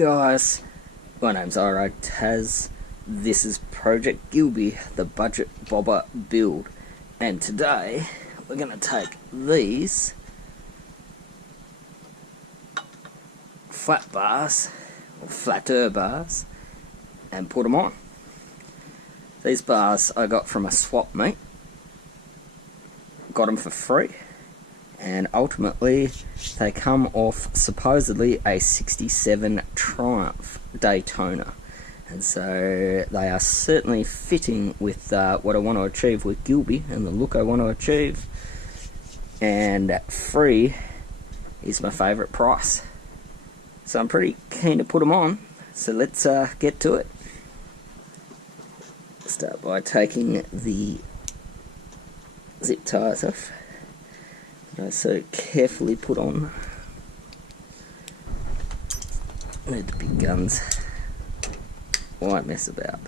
guys, my name's Iro Taz. This is Project Gilby, the budget bobber build, and today we're going to take these flat bars, or flatter bars, and put them on. These bars I got from a swap meet, got them for free, and ultimately they come off supposedly a 67 Triumph Daytona, and so they are certainly fitting with what I want to achieve with Gilby and the look I want to achieve, and free is my favourite price, so I'm pretty keen to put them on. So let's get to it. Start by taking the zip ties off that I so carefully put on. Need the big guns. Won't mess about.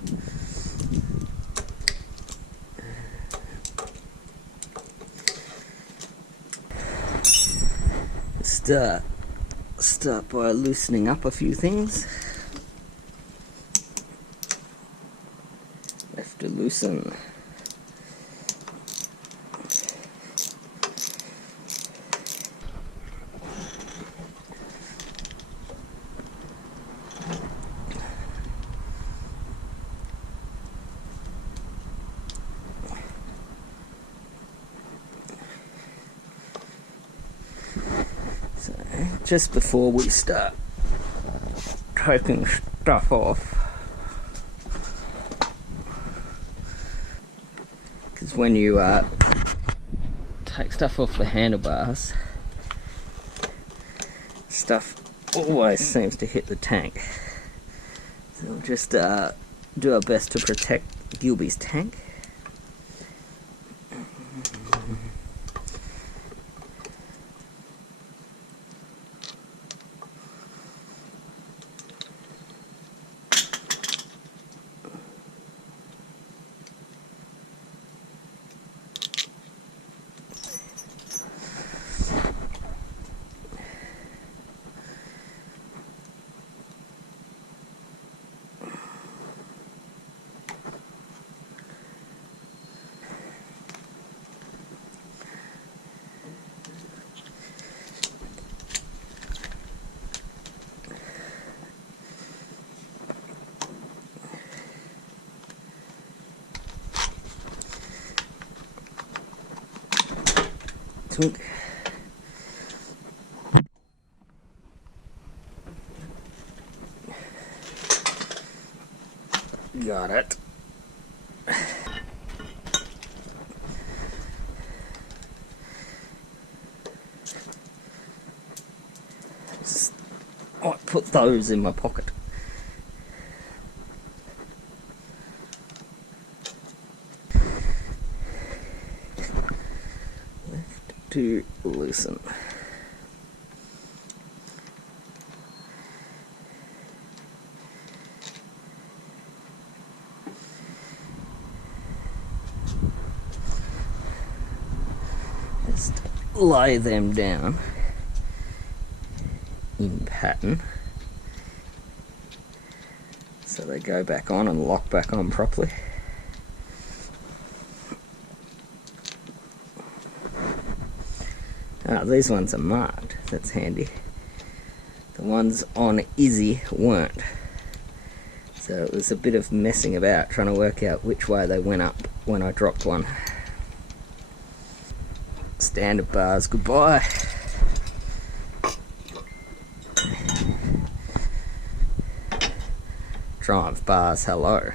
Start by loosening up a few things. Left to loosen. So, just before we start taking stuff off, because when you take stuff off the handlebars, stuff always seems to hit the tank. So we'll just do our best to protect Gilby's tank. Got it. I put those in my pocket. Left to loosen. Just lay them down in pattern so they go back on and lock back on properly. These ones are marked, that's handy. The ones on Izzy weren't, so it was a bit of messing about trying to work out which way they went up when I dropped one. Standard bars, goodbye. Triumph bars, hello.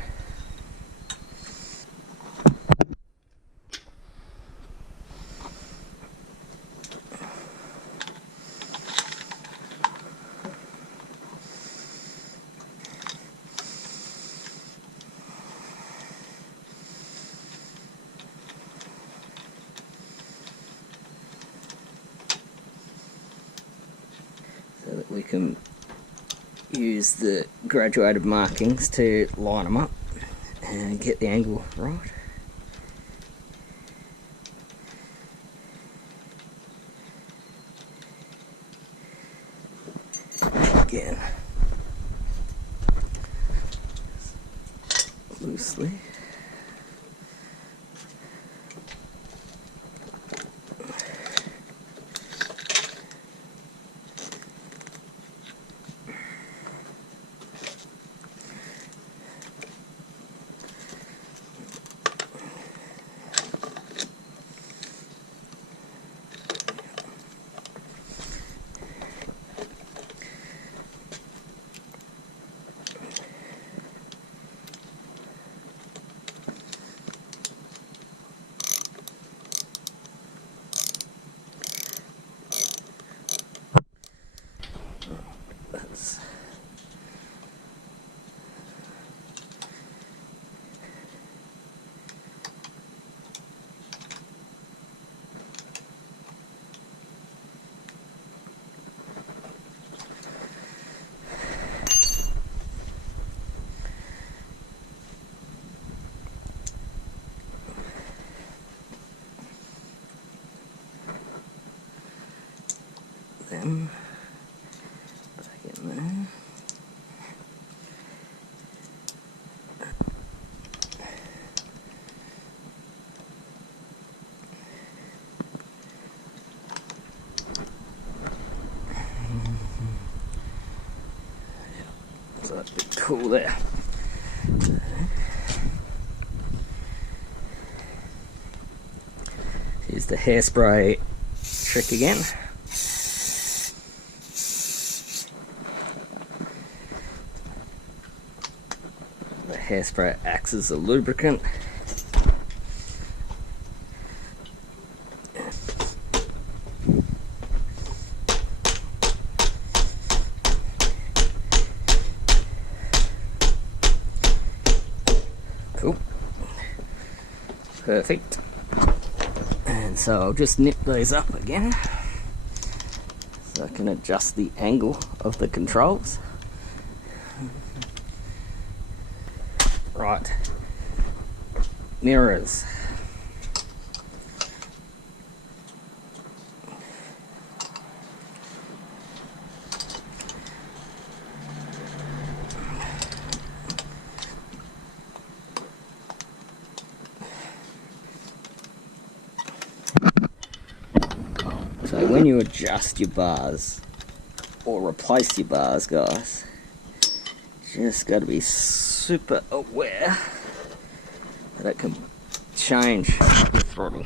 So that we can use the graduated markings to line them up and get the angle right. Again, loosely. Them back in there. So that's a bit cool there. Here's the hairspray trick again. The hairspray acts as a lubricant. Cool. Perfect. And so I'll just nip these up again so I can adjust the angle of the controls. Right, mirrors. So when you adjust your bars or replace your bars, guys, just got to be super aware that it can change your throttle.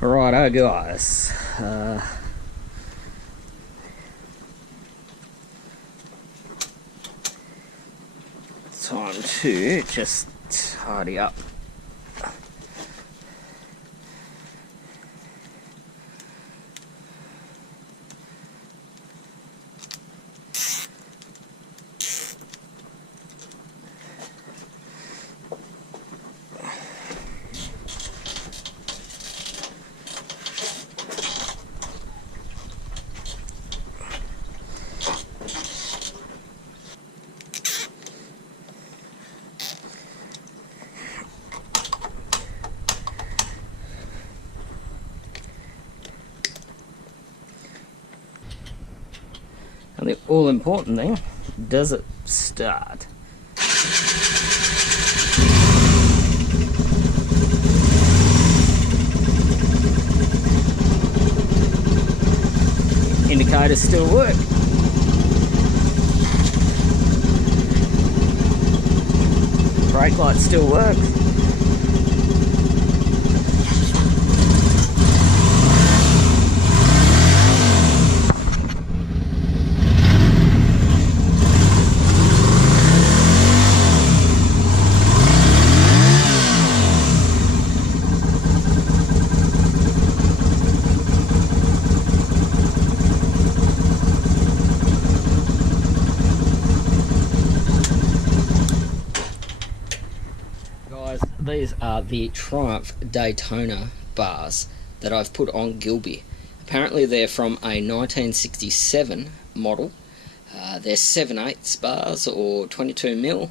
Righto, guys. Time to just tidy up. And the all important thing, does it start? Indicators still work. Brake light still works. These are the Triumph Daytona bars that I've put on Gilby. Apparently they're from a 1967 model. They're 7/8 bars or 22mm,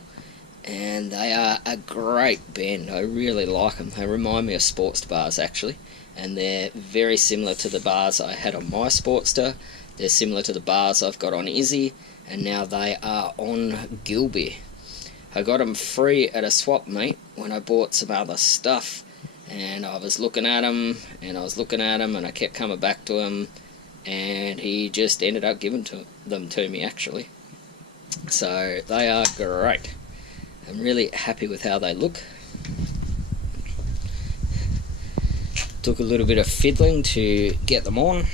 and they are a great bend. I really like them. They remind me of Sportster bars actually, and they're very similar to the bars I had on my Sportster. They're similar to the bars I've got on Izzy, and now they are on Gilby. I got them free at a swap meet when I bought some other stuff, and I was looking at them and I was looking at them and I kept coming back to him, and he just ended up giving them to me actually. So they are great. I'm really happy with how they look. Took a little bit of fiddling to get them on,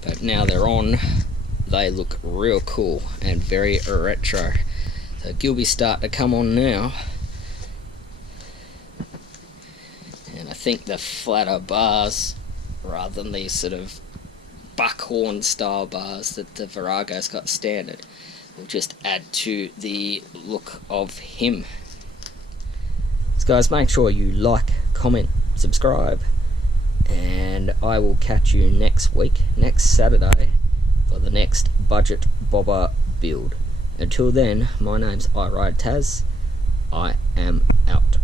but now they're on, they look real cool and very retro. So Gilby's starting to come on now, and I think the flatter bars, rather than these sort of buckhorn style bars that the Virago's got standard, will just add to the look of him. So guys, make sure you like, comment, subscribe, and I will catch you next week, next Saturday, for the next budget bobber build. Until then, my name's iRideTaz. I am out.